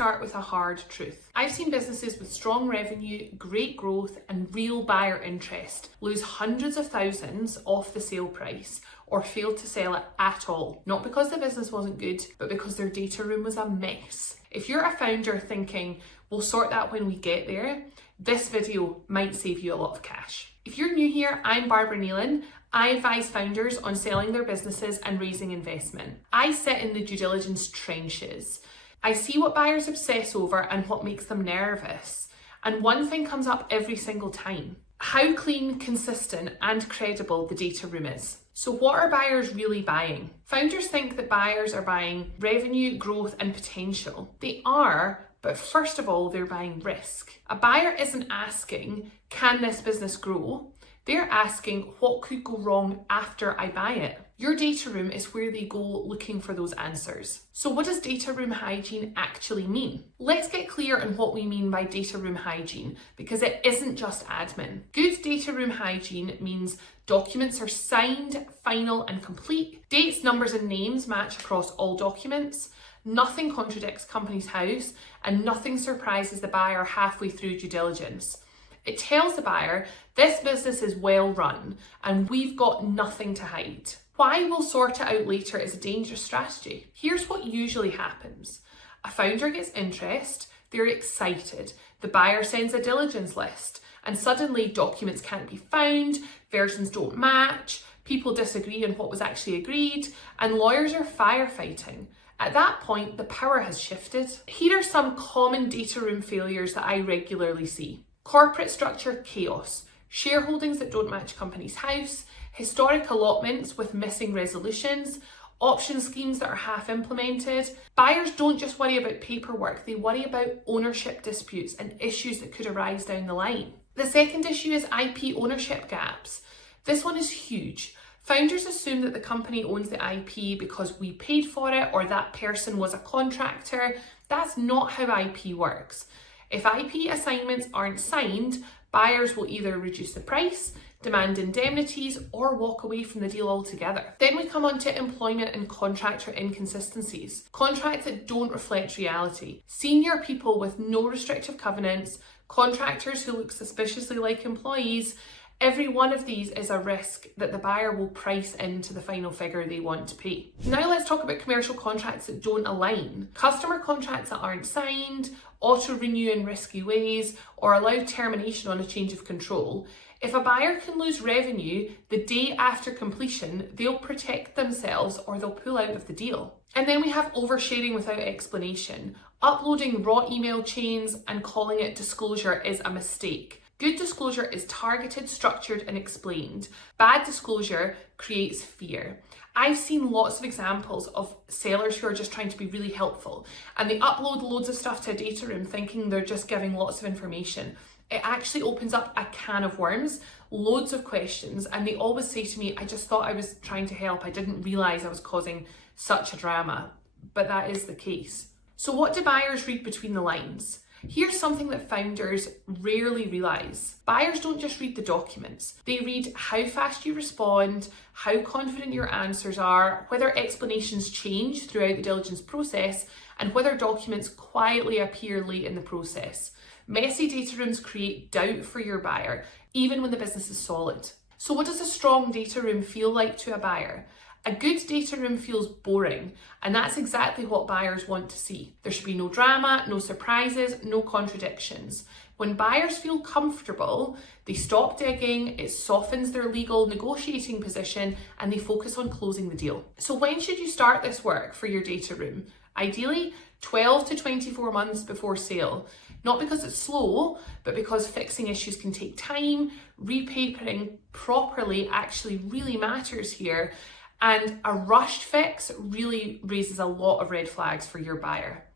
start with a hard truth. I've seen businesses with strong revenue, great growth, and real buyer interest lose hundreds of thousands off the sale price or fail to sell it at all. Not because the business wasn't good, but because their data room was a mess. If you're a founder thinking, we'll sort that when we get there, this video might save you a lot of cash. If you're new here, I'm Barbara Nealon. I advise founders on selling their businesses and raising investment. I sit in the due diligence trenches. I see what buyers obsess over and what makes them nervous. And one thing comes up every single time: how clean, consistent, and credible the data room is. So what are buyers really buying? Founders think that buyers are buying revenue, growth, and potential. They are, but first of all, they're buying risk. A buyer isn't asking, can this business grow? They're asking, what could go wrong after I buy it? Your data room is where they go looking for those answers. So what does data room hygiene actually mean? Let's get clear on what we mean by data room hygiene, because it isn't just admin. Good data room hygiene means documents are signed, final, and complete. Dates, numbers, and names match across all documents. Nothing contradicts company's house, and nothing surprises the buyer halfway through due diligence. It tells the buyer, this business is well run and we've got nothing to hide. Why we'll sort it out later is a dangerous strategy. Here's what usually happens. A founder gets interest, they're excited, the buyer sends a diligence list, and suddenly documents can't be found, versions don't match, people disagree on what was actually agreed, and lawyers are firefighting. At that point, the power has shifted. Here are some common data room failures that I regularly see. Corporate structure chaos, shareholdings that don't match company's house, historic allotments with missing resolutions, option schemes that are half implemented. Buyers don't just worry about paperwork, they worry about ownership disputes and issues that could arise down the line. The second issue is IP ownership gaps. This one is huge. Founders assume that the company owns the IP because we paid for it or that person was a contractor. That's not how IP works. If IP assignments aren't signed, buyers will either reduce the price, demand indemnities, or walk away from the deal altogether. Then we come on to employment and contractor inconsistencies. Contracts that don't reflect reality. Senior people with no restrictive covenants, contractors who look suspiciously like employees. Every one of these is a risk that the buyer will price into the final figure they want to pay. Now let's talk about commercial contracts that don't align. Customer contracts that aren't signed, auto-renew in risky ways, or allow termination on a change of control. If a buyer can lose revenue the day after completion, they'll protect themselves or they'll pull out of the deal. And then we have oversharing without explanation. Uploading raw email chains and calling it disclosure is a mistake. Good disclosure is targeted, structured, and explained. Bad disclosure creates fear. I've seen lots of examples of sellers who are just trying to be really helpful and they upload loads of stuff to a data room thinking they're just giving lots of information. It actually opens up a can of worms, loads of questions, and they always say to me, I just thought I was trying to help. I didn't realize I was causing such a drama. But that is the case. So what do buyers read between the lines? Here's something that founders rarely realize. Buyers don't just read the documents. They read how fast you respond, how confident your answers are, whether explanations change throughout the diligence process, and whether documents quietly appear late in the process. Messy data rooms create doubt for your buyer, even when the business is solid. So what does a strong data room feel like to a buyer? A good data room feels boring, and that's exactly what buyers want to see. There should be no drama, no surprises, no contradictions. When buyers feel comfortable, they stop digging, it softens their legal negotiating position, and they focus on closing the deal. So when should you start this work for your data room? Ideally, 12 to 24 months before sale. Not because it's slow, but because fixing issues can take time, repapering properly actually really matters here, and a rushed fix really raises a lot of red flags for your buyer.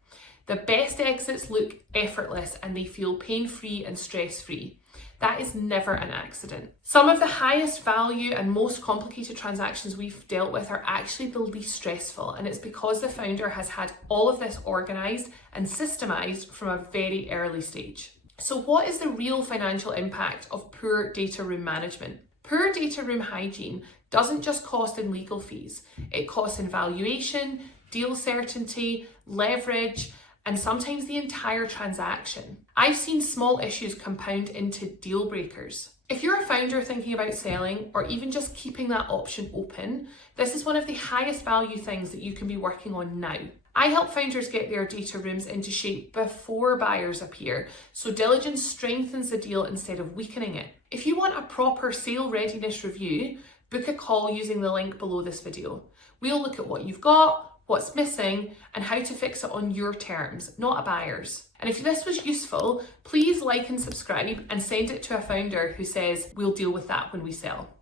The best exits look effortless and they feel pain-free and stress-free. That is never an accident. Some of the highest value and most complicated transactions we've dealt with are actually the least stressful, and it's because the founder has had all of this organized and systemized from a very early stage. So what is the real financial impact of poor data room management? Poor data room hygiene doesn't just cost in legal fees. It costs in valuation, deal certainty, leverage, and sometimes the entire transaction. I've seen small issues compound into deal breakers. If you're a founder thinking about selling or even just keeping that option open, this is one of the highest value things that you can be working on now. I help founders get their data rooms into shape before buyers appear, so diligence strengthens the deal instead of weakening it. If you want a proper sale readiness review, book a call using the link below this video. We'll look at what you've got, what's missing, and how to fix it on your terms, not a buyer's. And if this was useful, please like and subscribe and send it to a founder who says, we'll deal with that when we sell.